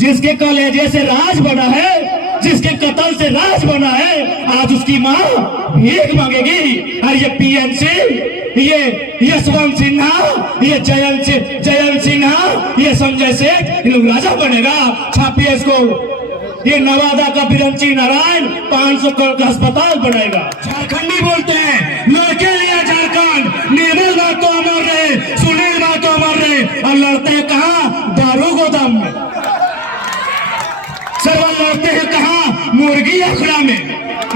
जिसके कलेजे से राज बना है, जिसके कत्ल से राज बना है, आज उसकी माँ भीख मांगेगी। और ये पीएनसी, ये यशवंत सिन्हा, ये जयंत सिन्हा, ये संजय सेठ, इन लोग राजा बनेगा। छापिए इसको। ये नवादा का बिरंची नारायण 500 करोड़ का अस्पताल बनाएगा। झारखंडी बोलते हैं लड़के लिया झारखंड, निर्मल बात तो अमर रहे, सुनील बात तो अमर रहे, और लड़ते हैं कहाँ? दारू गोदाम में। सरवा लड़ते हैं कहाँ? मुर्गी अखड़ा में।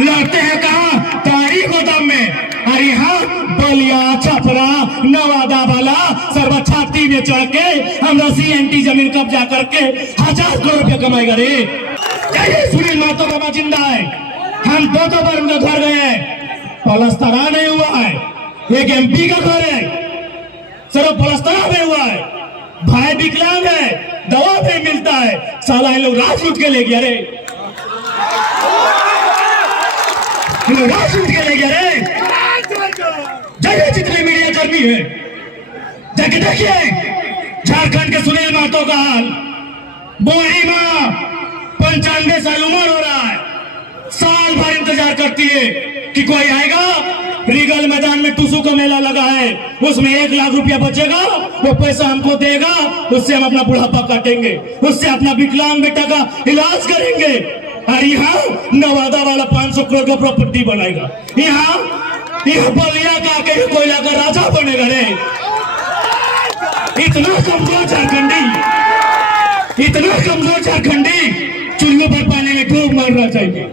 लड़ते हैं कहाँ? तारी गोदाम में। और यहाँ बलिया, छपरा, नवादा वाला सर्वा छाती में चढ़ के हमरा CNT जमीन कब्जा करके 1000 करोड़ रुपया कमाएगा रे। सुनील महतो बाबा जिंदा है। हम दो बार उनके घर गए हैं, पलस्तरा नहीं हुआ है। एक MP का घर है, सिर्फ पलस्तरा में हुआ है। भाई विकलांग है, दवा नहीं मिलता है। साला इन लोग राज लूट के ले गया रे, इन लोग राज लूट के ले गया रे। जाइए जितने मीडिया कर्मी है, जाके देखिए झारखंड के सुनील महतो का हाल। बोरी माँ 95 साल उम्र हो रहा है, साल भर इंतजार करती है कि कोई आएगा। रीगल मैदान में टुसू का मेला लगा है, उसमें 1 लाख रुपया बचेगा, वो पैसा हमको देगा, उससे हम अपना बुढ़ापा काटेंगे, उससे अपना विकलांग बेटा का इलाज करेंगे। और यहाँ नवादा वाला 500 करोड़ का प्रॉपर्टी बनाएगा। यहाँ बलिया का आके कोयला का राजा बनेगा रे। इतना कमजोर झारखंडी, इतना कमजोर झारखंडी, चुल्लू पर पानी में डूब मरना चाहिए।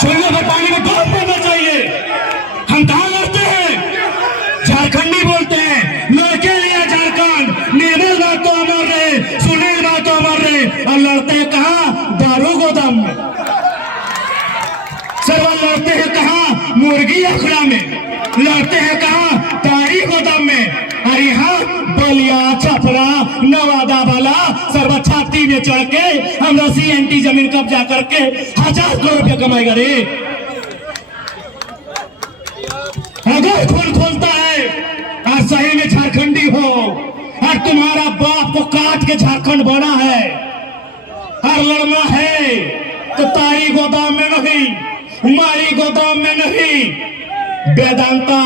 चुल्लू पर पानी में डूब मरना चाहिए। हम कहाँ लड़ते हैं? झारखंडी बोलते हैं लड़के लिया झारखंड, निर्मल बात तो अमर रहे, सुनील बात तो अमर रहे, और लड़ते हैं कहाँ? दारू गोदाम में। सरवा लड़ते हैं कहाँ? मुर्गी अखड़ा में। लड़ते हैं कहाँ? तारी गोदाम में। और यहाँ बलिया, छपरा, नवादा वाला सर्वा छाती में चढ़ के हमरा CNT जमीन कब्जा करके 1000 करोड़ रुपया कमाएगा रे। अगर खोल खोलता है और सही में झारखंडी हो, और तुम्हारा बाप को काट के झारखंड बना है, और लड़ना है तो तारी गोदाम में नहीं, मारी गोदाम में नहीं, वेदांता,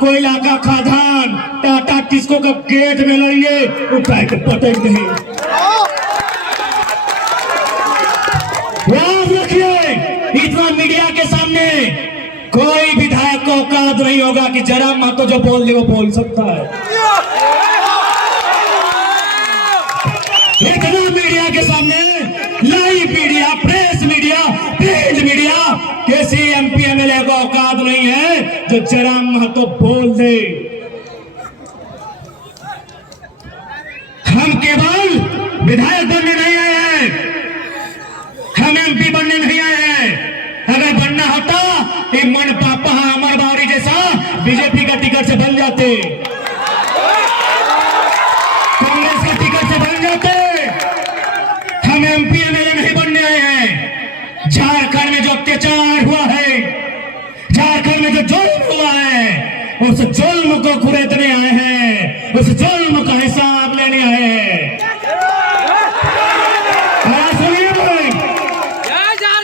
कोयला का खदान, टाटा टिस्को का गेट में लड़िए, उठा के पटक नहीं। याद रखिए, इतना मीडिया के सामने कोई विधायक को औकात नहीं होगा कि जयराम महतो जो बोल दे वो बोल सकता है। इतना मीडिया के सामने, live media, press media, print media, किसी MP MLA को औकात नहीं है जो जयराम महतो बोल दे। हम केवल विधायक बनने नहीं आए हैं, हम MP बनने नहीं आए हैं। अगर बनना होता तो मन पापा अमर बावरी जैसा बीजेपी का टिकट से बन जाते, कांग्रेस के टिकट से बन जाते। हम MP MLA नहीं बनने आए हैं। झारखंड में जो अत्याचार हुआ है, झारखंड में जो जुल्म हुआ है, उस जुल्म को कुरेदने आए हैं, उस जुल्म का हिसाब लेने आए हैं। सुनिए भाई,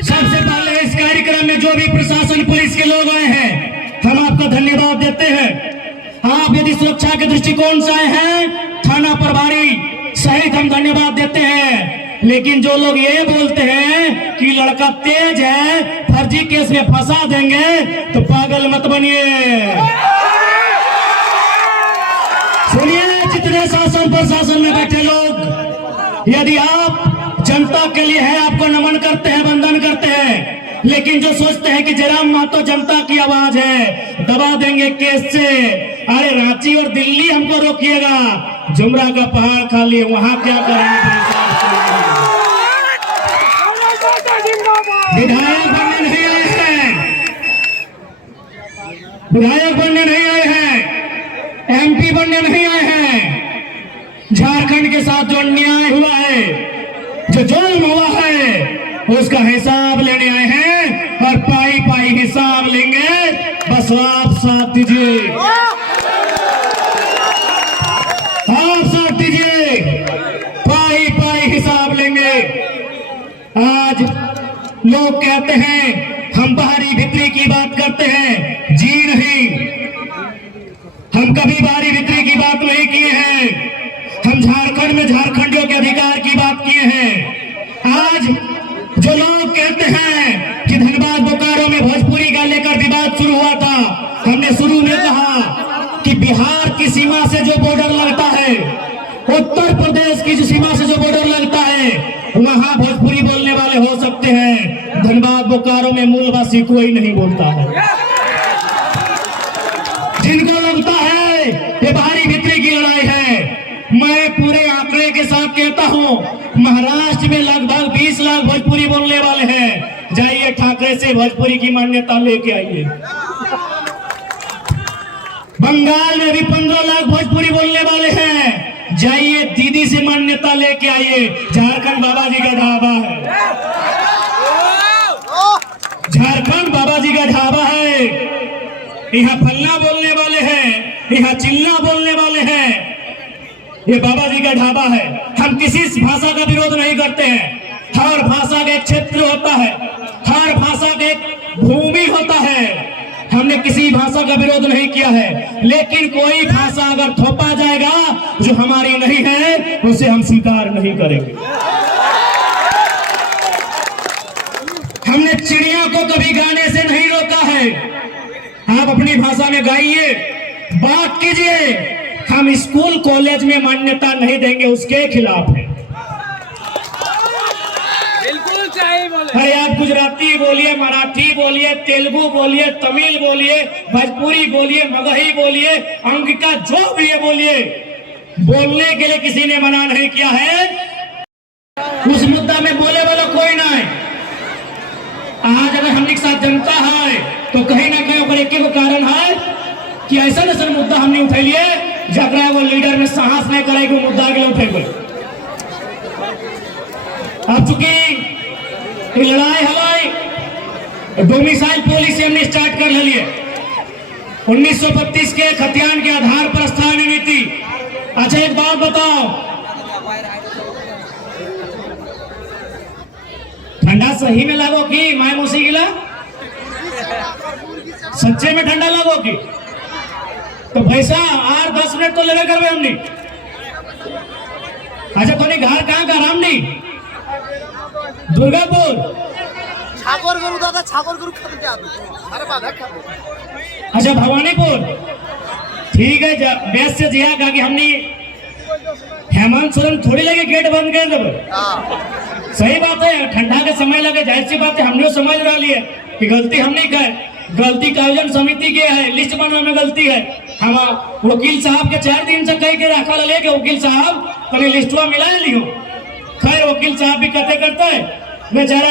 सबसे पहले इस कार्यक्रम में जो भी प्रशासन, पुलिस के लोग आए हैं, हम आपका धन्यवाद देते हैं। आप यदि सुरक्षा के दृष्टिकोण से आए हैं, थाना प्रभारी सहित हम धन्यवाद देते हैं। लेकिन जो लोग ये बोलते हैं कि लड़का तेज है, फर्जी केस में फंसा देंगे, तो पागल मत बनिए। सुनिए, जितने शासन प्रशासन में बैठे लोग, यदि आप जनता के लिए है, आपको नमन करते हैं, वंदन करते हैं, लेकिन जो सोचते हैं कि जयराम महतो जनता की आवाज है, दबा देंगे केस से, अरे रांची और दिल्ली हमको रोकिएगा, जुमरा का पहाड़ खाली है, वहां क्या करेंगे? विधायक बनने नहीं आए हैं, विधायक बनने नहीं आए हैं, MP बनने नहीं आए हैं। झारखंड के साथ जो अन्याय हुआ है, जो जो जुल्म हुआ है उसका हिसाब लेने आए हैं और पाई पाई हिसाब लेंगे। बस आप साथ दीजिए, आप साथ दीजिए, पाई पाई हिसाब लेंगे। आज लोग कहते हैं हम बाहरी भीतरी की बात करते हैं, जी नहीं, हम कभी बाहरी भीतरी की बात नहीं किए हैं। हम झारखंड में झारखंडियों के अधिकार की बात किए हैं। आज जो लोग कहते हैं कि धनबाद बोकारो में भोजपुरी का लेकर विवाद शुरू हुआ था, हमने शुरू में कहा कि बिहार की सीमा से जो बॉर्डर लगता है, उत्तर प्रदेश की जो सीमा से जो बॉर्डर लगता है, वहां भोजपुरी बोलने वाले हो सकते हैं। धनबाद बोकारो में मूलवासी कोई नहीं बोलता है। जिनको लगता है ये बाहरी भीतरी की लड़ाई है, मैं पूरे आंकड़े के साथ कहता हूं, महाराष्ट्र में लगभग 20 लाख भोजपुरी बोलने वाले हैं। जाइए ठाकरे से भोजपुरी की मान्यता लेके आइए। बंगाल में भी 15 लाख भोजपुरी बोलने वाले हैं। जाइए दीदी से मान्यता लेके आइए। झारखंड बाबा जी का ढाबा है, झारखंड बाबा जी का ढाबा है। यहाँ फलना बोलने वाले हैं, यहाँ चिल्ला बोलने वाले हैं। ये बाबा जी का ढाबा है। हम किसी भाषा का विरोध नहीं करते हैं। हर भाषा का एक क्षेत्र होता है, हर भाषा का एक भूमि होता है। हमने किसी भाषा का विरोध नहीं किया है, लेकिन कोई भाषा अगर थोपा जाएगा जो हमारी नहीं है, उसे हम स्वीकार नहीं करेंगे। हमने चिड़िया को कभी गाने से नहीं रोका है। आप अपनी भाषा में गाइए, बात कीजिए। हम स्कूल कॉलेज में मान्यता नहीं देंगे, उसके खिलाफ है। बिल्कुल चाहिए बोले। अरे आप गुजराती बोलिए, मराठी बोलिए, तेलुगु बोलिए, तमिल बोलिए, भोजपुरी बोलिए, मगही बोलिए, अंगिका जो भी है बोलिए। बोलने के लिए किसी ने मना नहीं किया है। उस मुद्दा में बोले वाला कोई ना है। आज अगर हमने साथ जनता है तो कहीं ना कहीं एक कारण है कि ऐसा मुद्दा हमने उठे लिए जकरा वो लीडर में साहस नहीं करे कि मुद्दा के लिए उठे कोई। अब चूंकि लड़ाई हवाई डोमिसाइल पॉलिसी हमने स्टार्ट कर लिए 1932 के खतियान के आधार पर स्थानीय नीति। अच्छा एक बात बताओ, ठंडा सही में लागो की माय मौसी गिला सच्चे में ठंडा लागो की? तो पैसा 8-10 मिनट तो लगे करवे हमने। अच्छा तो घर कहाँ का रामनी? दुर्गापुर। छागोर गुरु दादा छागोर गुरु खत्म क्या अरे बात है। अच्छा भवानीपुर, ठीक है। बेस से जिया कहा कि हमने हेमंत सोरेन थोड़ी लगे गेट बंद कर दे। सही बात है, ठंडा के समय लगे, जाहिर सी बात है। हमने समझ रहा लिए कि गलती हमने कर, गलती का आयोजन समिति के है, लिस्ट बनाने में गलती है। हम वकील साहब के 4 दिन से कह के रखा ले के वकील साहब कभी लिस्टवा मिला लियो। खैर वकील साहब भी कहते करते हैं बेचारा